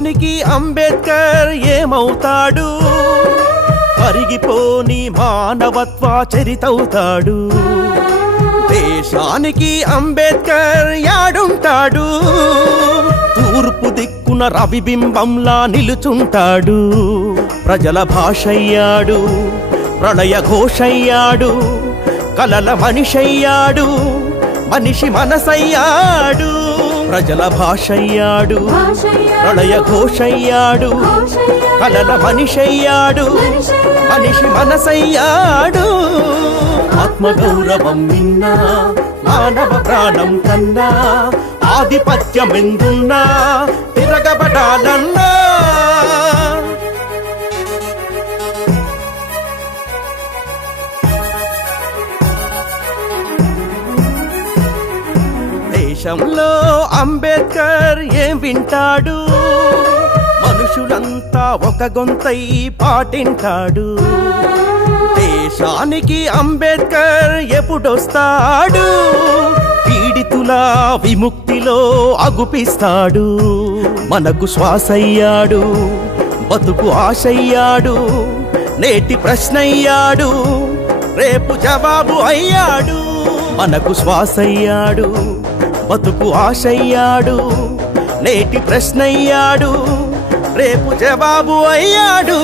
అంబేద్కర్ ఏమవుతాడు? కరిగిపోని మానవత్వ చరితవుతాడు. దేశానికి అంబేద్కర్ యాడుంటాడు? తూర్పు దిక్కున రవిబింబంలా నిలుచుంటాడు. ప్రజల భాషయ్యాడు, ప్రళయ ఘోషయ్యాడు, కలల మనిషయ్యాడు, మనిషి మనసయ్యాడు. ప్రజల భాషయ్యాడు, ప్రళయ ఘోషయ్యాడు, కలల మనిషయ్యాడు, మనిషి మనసయ్యాడు. ఆత్మగౌరవం నిన్నా, మానవ ప్రాణం కన్నా, ఆధిపత్యమెందున్నా తిరగబడాలన్నా. దేశంలో అంబేద్కర్ ఏం వింటాడు? మనుషులంతా ఒక గొంతై పాటింటాడు. దేశానికి అంబేద్కర్ ఎప్పుడొస్తాడు? పీడితుల విముక్తిలో అగుపిస్తాడు. మనకు శ్వాసయ్యాడు, బతుకు ఆశయ్యాడు, నేటి ప్రశ్నయ్యాడు, రేపు జవాబు అయ్యాడు. మనకు శ్వాసయ్యాడు, బతుకు ఆశయ్యాడు, నేటి ప్రశ్నయ్యాడు, రేపు జవాబు అయ్యాడు.